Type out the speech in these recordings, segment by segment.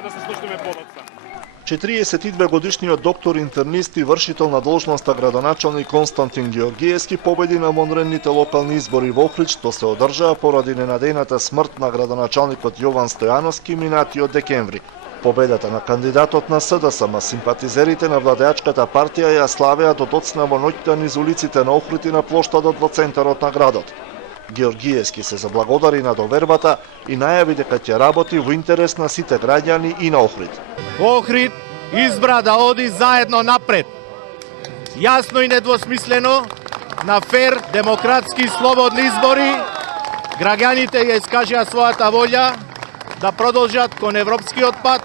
време да се слушнеме подоцна. 42-годишниот доктор интернист и вршител на должноста градоначалник Константин Георгиевски победи на вонредните локални избори во Охрид, што се одржаа поради ненадејната смрт на градоначалникот Јован Стојановски минатиот декември. Победата на кандидатот на СДСМ, симпатизерите на владеачката партија ја славеа до доцна во ноќта низ улиците на Охрид и на плоштадот во центарот на градот. Георгиевски се заблагодари на довербата и најави дека ќе работи во интерес на сите граѓани и на Охрид. Охрид избра да оди заедно напред. Јасно и недвосмислено, на фер, демократски, слободни избори, граѓаните ја искажаа својата волја да продолжат кон европскиот пат,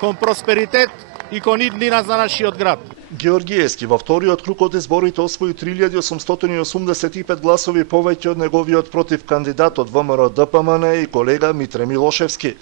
кон просперитет и кон иднина за нашиот град. Георгиевски во вториот круг од изборите освои 3885 гласови повеќе од неговиот против кандидат од ВМРО ДПМН и колега Митре Милошевски.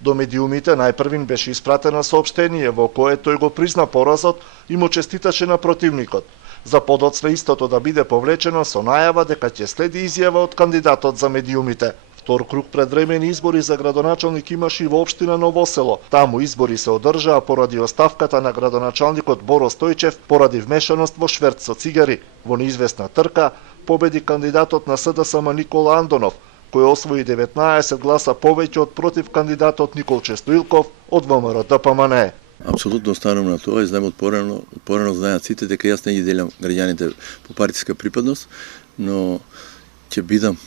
До медиумите најпрвин беше испратено соопштение во кое тој го призна поразот и му честиташе на противникот. За подоцна истото да биде повлечено со најава дека ќе следи изјава од кандидатот за медиумите. Втор круг предвремени избори за градоначалник имаше и во општина Ново село. Таму избори се одржаа поради оставката на градоначалникот Боро Стојчев поради вмешаност во шверц со цигари. Во неизвестна трка победи кандидатот на СДСМ Никола Андонов, кој освои 19 гласа повеќе од против кандидатот Николче Стоилков од ВМРО ДПМН. Апсолутно останам на тоа и знам од порано знаат сите дека јас не ги делам граѓаните по партиска припадност, но ќе бидам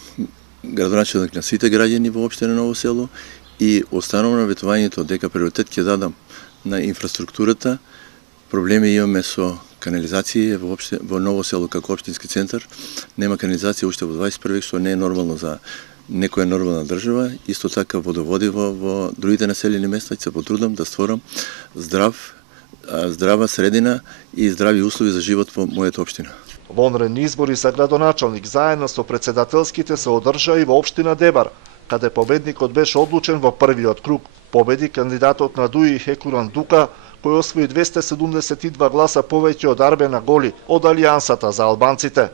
градоначалник на сите граѓани во општина Ново село и останувам на ветувањето дека приоритет ќе дадам на инфраструктурата. Проблеми имаме со канализација во Ново село како општински центар. Нема канализација уште во 21 век, што не е нормално за некоја нормална држава. Исто така водоводи во другите населени места. Ќе се потрудам да створам здрава средина и здрави услови за живот во мојата општина. Вонредни избори за градоначалник заедно со председателските се одржаа и во општина Дебар, каде победникот беше одлучен во првиот круг. Победи кандидатот на ДУИ Хекуран Дука, кој освои 272 гласа повеќе од Арбена Голи од Алијансата за албанците.